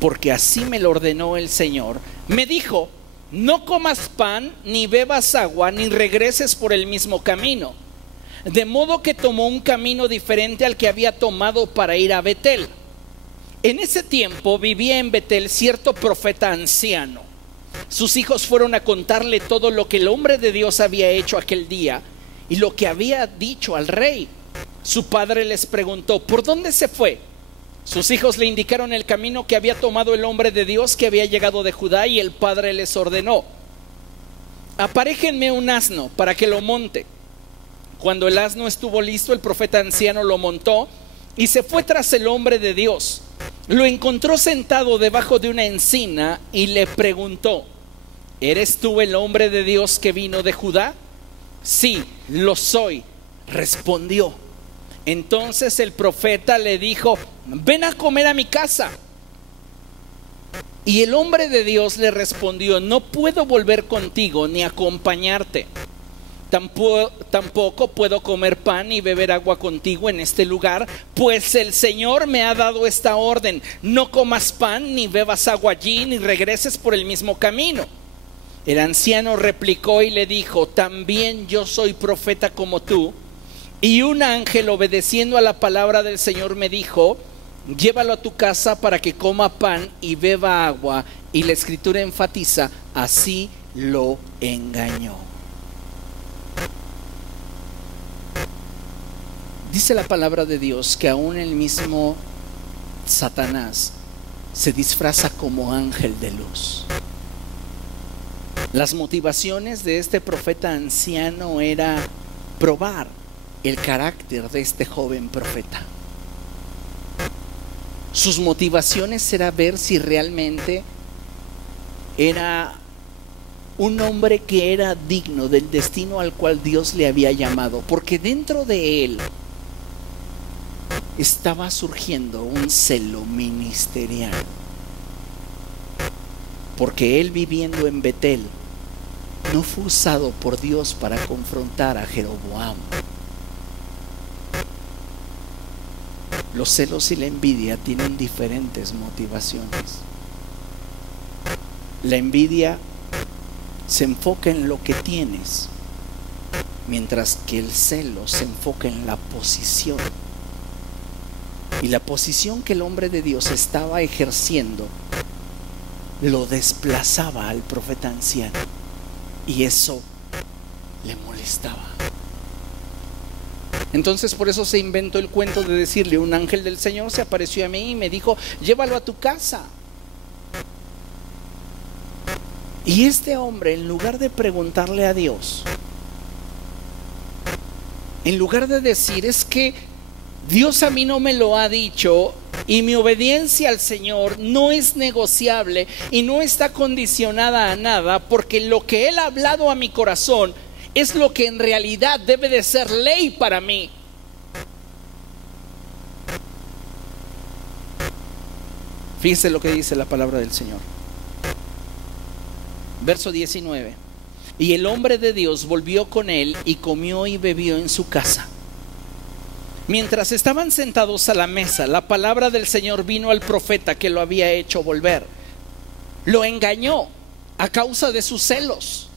porque así me lo ordenó el Señor, me dijo: no comas pan, ni bebas agua, ni regreses por el mismo camino. De modo que tomó un camino diferente al que había tomado para ir a Betel. En ese tiempo vivía en Betel cierto profeta anciano. Sus hijos fueron a contarle todo lo que el hombre de Dios había hecho aquel día y lo que había dicho al rey. Su padre les preguntó: ¿por dónde se fue? Sus hijos le indicaron el camino que había tomado el hombre de Dios que había llegado de Judá, y el padre les ordenó: aparéjenme un asno para que lo monte. Cuando el asno estuvo listo, el profeta anciano lo montó y se fue tras el hombre de Dios. Lo encontró sentado debajo de una encina y le preguntó: ¿eres tú el hombre de Dios que vino de Judá? Sí, lo soy, respondió. Entonces el profeta le dijo: ven a comer a mi casa. Y el hombre de Dios le respondió: no puedo volver contigo ni acompañarte. Tampoco puedo comer pan ni beber agua contigo en este lugar, pues el Señor me ha dado esta orden: no comas pan ni bebas agua allí, ni regreses por el mismo camino. El anciano replicó y le dijo: también yo soy profeta como tú, y un ángel, obedeciendo a la palabra del Señor, me dijo: llévalo a tu casa para que coma pan y beba agua. Y la escritura enfatiza: así lo engañó. Dice la palabra de Dios que aún el mismo Satanás se disfraza como ángel de luz. Las motivaciones de este profeta anciano era probar el carácter de este joven profeta. Sus motivaciones era ver si realmente era un hombre que era digno del destino al cual Dios le había llamado, porque dentro de él estaba surgiendo un celo ministerial, porque él, viviendo en Betel, no fue usado por Dios para confrontar a Jeroboam. Los celos y la envidia tienen diferentes motivaciones. La envidia se enfoca en lo que tienes, mientras que el celo se enfoca en la posición. Y la posición que el hombre de Dios estaba ejerciendo lo desplazaba al profeta anciano, y eso le molestaba. Entonces por eso se inventó el cuento de decirle: un ángel del Señor se apareció a mí y me dijo: llévalo a tu casa. Y este hombre, en lugar de preguntarle a Dios, en lugar de decir: es que Dios a mí no me lo ha dicho, y mi obediencia al Señor no es negociable y no está condicionada a nada, porque lo que Él ha hablado a mi corazón es lo que en realidad debe de ser ley para mí. Fíjese lo que dice la palabra del Señor. Verso 19. Y el hombre de Dios volvió con él y comió y bebió en su casa. Mientras estaban sentados a la mesa, la palabra del Señor vino al profeta que lo había hecho volver. Lo engañó a causa de sus celos.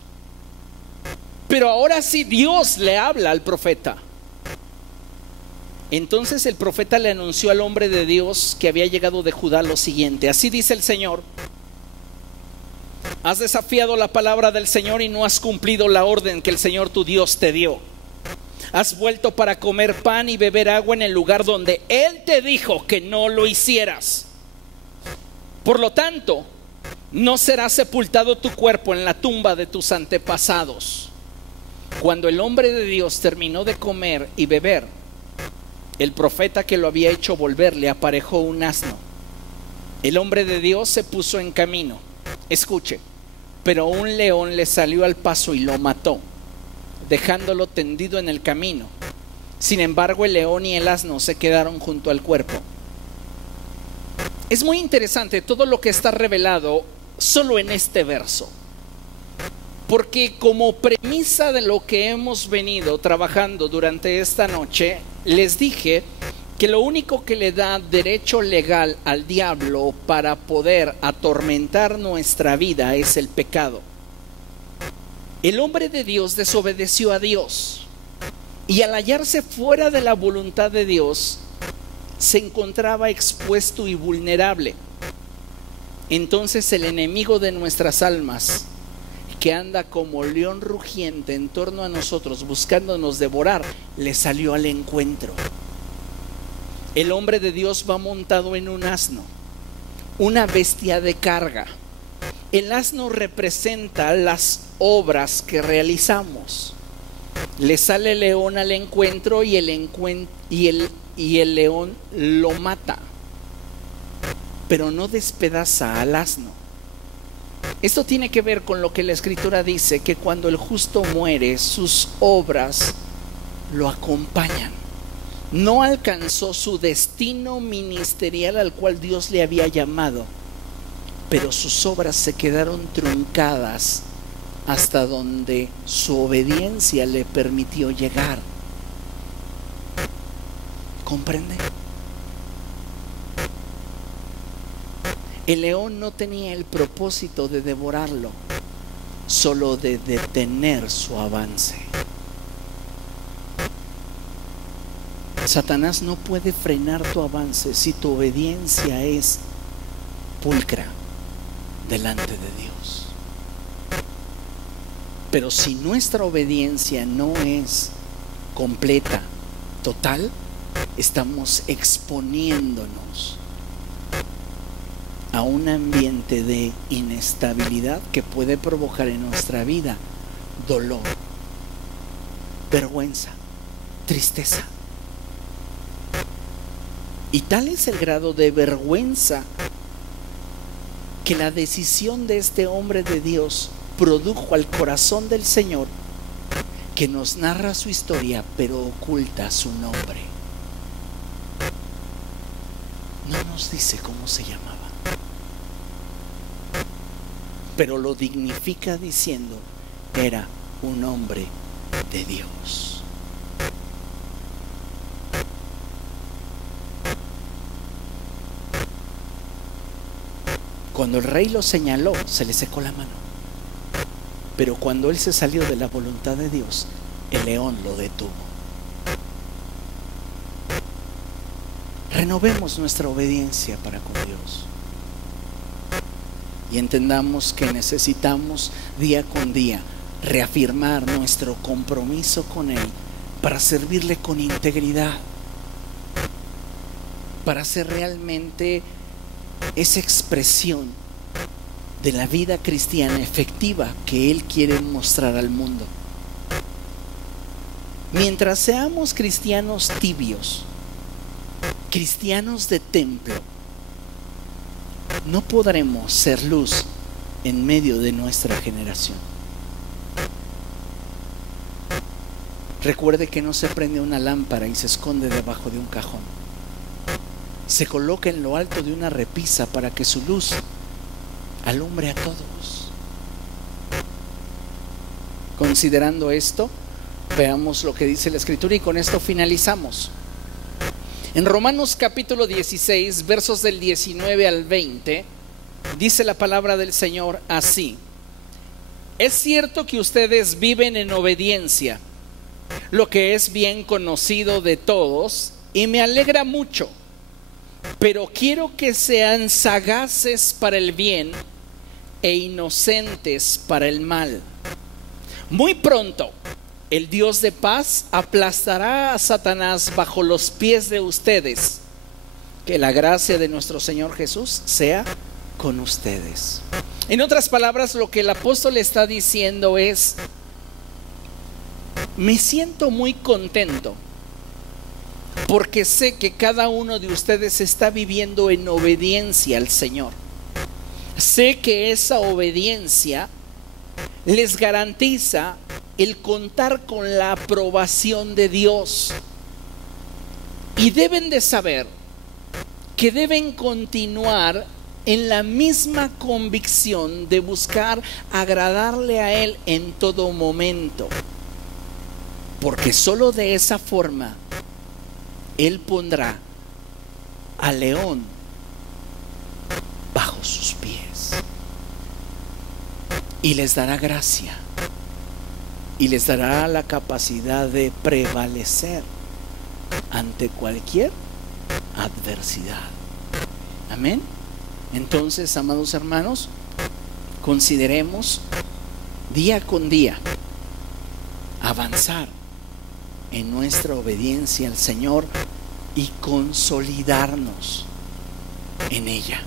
Pero ahora sí Dios le habla al profeta. Entonces el profeta le anunció al hombre de Dios que había llegado de Judá lo siguiente: así dice el Señor: has desafiado la palabra del Señor y no has cumplido la orden que el Señor tu Dios te dio. Has vuelto para comer pan y beber agua en el lugar donde Él te dijo que no lo hicieras. Por lo tanto, no será sepultado tu cuerpo en la tumba de tus antepasados. Cuando el hombre de Dios terminó de comer y beber, el profeta que lo había hecho volver le aparejó un asno. El hombre de Dios se puso en camino. Escuche: pero un león le salió al paso y lo mató, dejándolo tendido en el camino. Sin embargo, el león y el asno se quedaron junto al cuerpo. Es muy interesante todo lo que está revelado solo en este verso, porque como premisa de lo que hemos venido trabajando durante esta noche, les dije que lo único que le da derecho legal al diablo para poder atormentar nuestra vida es el pecado. El hombre de Dios desobedeció a Dios y al hallarse fuera de la voluntad de Dios, se encontraba expuesto y vulnerable. Entonces el enemigo de nuestras almas, que anda como león rugiente en torno a nosotros buscándonos devorar, le salió al encuentro. El hombre de Dios va montado en un asno, una bestia de carga. El asno representa las obras que realizamos. Le sale el león al encuentro y el león lo mata, pero no despedaza al asno. Esto tiene que ver con lo que la Escritura dice, que cuando el justo muere, sus obras lo acompañan. No alcanzó su destino ministerial al cual Dios le había llamado, pero sus obras se quedaron truncadas hasta donde su obediencia le permitió llegar. ¿Comprende? El león no tenía el propósito de devorarlo, solo de detener su avance. Satanás no puede frenar tu avance si tu obediencia es pulcra delante de Dios. Pero si nuestra obediencia no es completa, total, estamos exponiéndonos a un ambiente de inestabilidad que puede provocar en nuestra vida dolor, vergüenza, tristeza. Y tal es el grado de vergüenza que la decisión de este hombre de Dios produjo al corazón del Señor, que nos narra su historia pero oculta su nombre. No nos dice cómo se llamaba, pero lo dignifica diciendo: era un hombre de Dios. Cuando el rey lo señaló, se le secó la mano. Pero cuando él se salió de la voluntad de Dios, el león lo detuvo. Renovemos nuestra obediencia para con Dios. Y entendamos que necesitamos día con día reafirmar nuestro compromiso con Él para servirle con integridad, para ser realmente esa expresión de la vida cristiana efectiva que Él quiere mostrar al mundo. Mientras seamos cristianos tibios, cristianos de templo, no podremos ser luz en medio de nuestra generación. Recuerde que no se prende una lámpara y se esconde debajo de un cajón. Se coloca en lo alto de una repisa para que su luz alumbre a todos. Considerando esto, veamos lo que dice la Escritura y con esto finalizamos. En Romanos capítulo 16, versos del 19 al 20, dice la palabra del Señor así: es cierto que ustedes viven en obediencia, lo que es bien conocido de todos, y me alegra mucho. Pero quiero que sean sagaces para el bien e inocentes para el mal. Muy pronto el Dios de paz aplastará a Satanás bajo los pies de ustedes. Que la gracia de nuestro Señor Jesús sea con ustedes. En otras palabras, lo que el apóstol está diciendo es: me siento muy contento porque sé que cada uno de ustedes está viviendo en obediencia al Señor. Sé que esa obediencia les garantiza el contar con la aprobación de Dios. Y deben de saber que deben continuar en la misma convicción de buscar agradarle a Él en todo momento. Porque solo de esa forma Él pondrá al león bajo sus pies y les dará gracia y les dará la capacidad de prevalecer ante cualquier adversidad. Amén. Entonces, amados hermanos, consideremos día con día avanzar en nuestra obediencia al Señor y consolidarnos en ella.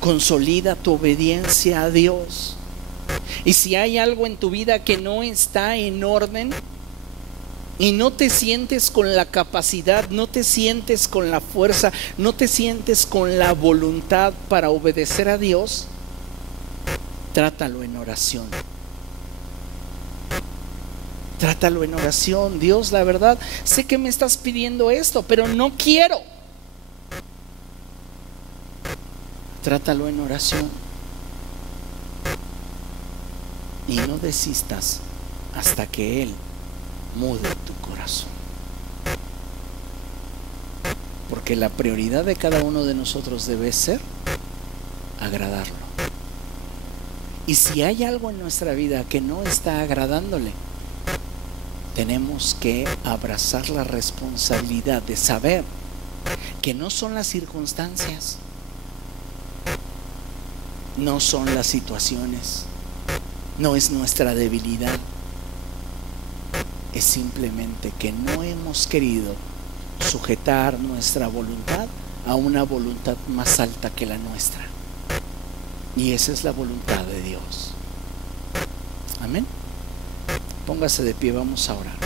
Consolida tu obediencia a Dios. Y si hay algo en tu vida que no está en orden y no te sientes con la capacidad, no te sientes con la fuerza, no te sientes con la voluntad para obedecer a Dios, trátalo en oración. Trátalo en oración. Dios, la verdad, sé que me estás pidiendo esto, pero no quiero. Trátalo en oración. Y no desistas hasta que Él mude tu corazón. Porque la prioridad de cada uno de nosotros debe ser agradarlo. Y si hay algo en nuestra vida que no está agradándole, tenemos que abrazar la responsabilidad de saber que no son las circunstancias, no son las situaciones, no es nuestra debilidad, es simplemente que no hemos querido sujetar nuestra voluntad a una voluntad más alta que la nuestra. Y esa es la voluntad de Dios. Amén. Póngase de pie, vamos a orar.